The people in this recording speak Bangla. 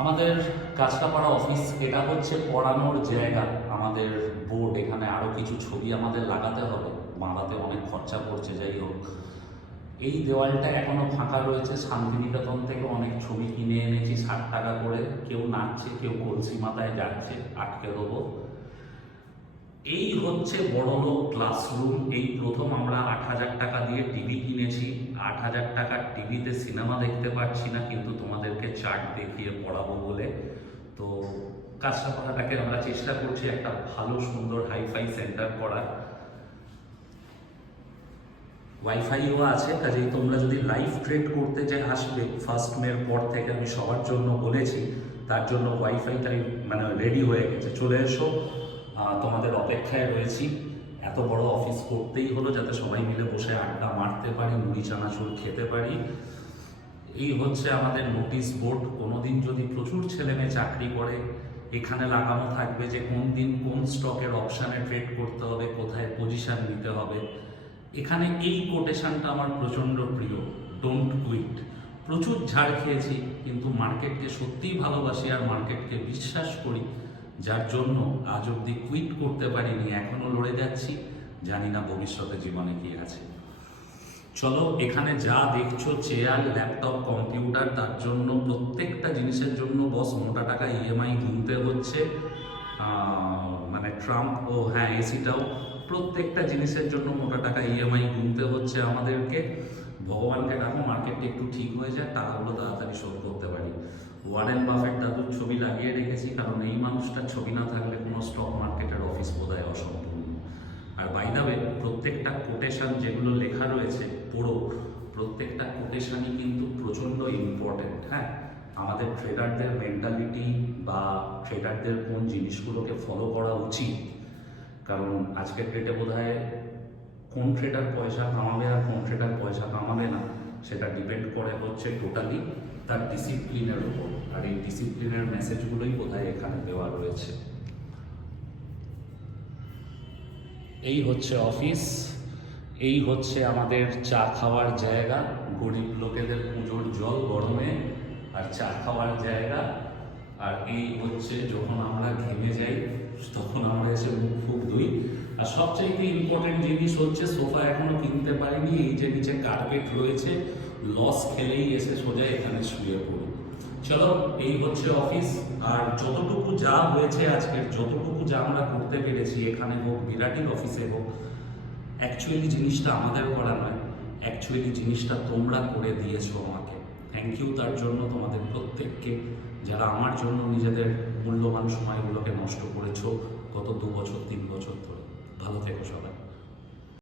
আমাদের কাছকাপাড়া অফিস এটা হচ্ছে পড়ানোর জায়গা। আমাদের বোর্ড এখানে আরও কিছু ছবি আমাদের লাগাতে হবে। বাঁধাতে অনেক খরচা পড়ছে, যাই হোক। এই দেওয়ালটা এখনও ফাঁকা রয়েছে। শান্তিনিকেতন থেকে অনেক ছবি কিনে এনেছি, ষাট টাকা করে। কেউ নাচছে, কেউ কলসি মাথায় যাচ্ছে আটকে দেবো। এই হচ্ছে বড়লোক ক্লাসরুম। এই প্রথম আমরা আট হাজার টাকা দিয়ে টিভি কিনেছি। আট হাজার টাকার টিভিতে সিনেমা দেখতে পাচ্ছি না, কিন্তু তোমাদেরকে চার্ট দেখিয়ে পড়াবো বলে। তো কাজটা করাটাকে আমরা চেষ্টা করছি একটা ভালো, সুন্দর হাইফাই সেন্টার করার। ওয়াইফাইও আছে, কাজেই তোমরা যদি লাইভ ট্রেড করতে যে আসবে, ফার্স্ট মের পর থেকে আমি সবার জন্য বলেছি, তার জন্য ওয়াইফাইটাই মানে রেডি হয়ে গেছে। চলে এসো। তোমাদের অপেক্ষায় রয়েছি। এত বড় অফিস করতেই হলো যাতে সবাই মিলে বসে আড্ডা মারতে পারি, মুড়ি, চানাচুর খেতে পারি। এই হচ্ছে আমাদের নোটিশ বোর্ড কোনোদিন যদি প্রচুর ছেলে মেয়ে চাকরি করে, এখানে লাগানো থাকবে যে কোন দিন কোন স্টকের অপশানে ট্রেড করতে হবে, কোথায় পজিশন নিতে হবে। এখানে এই কোটেশনটা আমার প্রচণ্ড প্রিয়। ডোন্ট কুইট প্রচুর ঝাড় খেয়েছি, কিন্তু মার্কেটকে সত্যিই ভালোবাসি আর মার্কেটকে বিশ্বাস করি। যার জন্য আজ অব্দি কুইট করতে পারিনি এখনও লড়ে যাচ্ছি, জানি না ভবিষ্যতে জীবনে কি আছে। চলো, এখানে যা দেখছ চেয়ার ল্যাপটপ কম্পিউটার তার জন্য প্রত্যেকটা জিনিসের জন্য বস মোটা টাকা ইএমআই গুনতে হচ্ছে। মানে ট্রাম্প ও হ্যাঁ এসিটাও প্রত্যেকটা জিনিসের জন্য মোটা টাকা ইএমআই গুনতে হচ্ছে আমাদেরকে। ভগবানকে ডাকো, মার্কেটটা একটু ঠিক হয়ে যায় টাকাগুলো তাড়াতাড়ি শোধ করতে পারি। ওয়ারেন বাফেট দাদুর ছবি লাগিয়ে রেখেছি, কারণ এই মানুষটার ছবি না থাকলে কোনো স্টক মার্কেটের অফিস বোধহয় অসম্পূর্ণ। আর বাইদাবে প্রত্যেকটা কোটেশন যেগুলো লেখা রয়েছে পুরো প্রত্যেকটা কোটেশনই কিন্তু প্রচণ্ড ইম্পর্টেন্ট হ্যাঁ? আমাদের ট্রেডারদের মেন্টালিটি বা ট্রেডারদের কোন জিনিসগুলোকে ফলো করা উচিত কারণ আজকের ডেটে বোধ কোন ট্রেডার পয়সা কামাবে আর কোন ট্রেডার পয়সা কামাবে না, সেটা ডিপেন্ড করে হচ্ছে টোটালি তার ডিসিপ্লিনের উপর। আর এই ডিসিপ্লিনের মেসেজগুলোই বোধহয় এখানে দেওয়া রয়েছে। এই হচ্ছে অফিস এই হচ্ছে আমাদের চা খাওয়ার জায়গা, গরিব লোকেদের পুজোর জল গরমে আর চা খাওয়ার জায়গা। আর এই হচ্ছে যখন আমরা ঘেমে যাই তখন আমরা এসে মুখ ফুক ধুই। আর সবচাইতে ইম্পর্টেন্ট জিনিস হচ্ছে সোফা এখনও কিনতে পারিনি, এই যে নিচে কার্পেট রয়েছে লস খেলেই এসে সোজা এখানে শুয়ে পড়ি। চলো, এই হচ্ছে অফিস আর যতটুকু যা হয়েছে আজকের, যতটুকু যা আমরা করতে পেরেছি, এখানে হোক, বিরাটির অফিসে হোক অ্যাকচুয়ালি জিনিসটা আমাদের করা নয় অ্যাকচুয়ালি জিনিসটা তোমরা করে দিয়েছ আমাকে। থ্যাংক ইউ তার জন্য তোমাদের প্রত্যেককে যারা আমার জন্য নিজেদের মূল্যবান সময়গুলোকে নষ্ট করেছ গত দু বছর, তিন বছর ধরে। ভালো থেকো সবাই।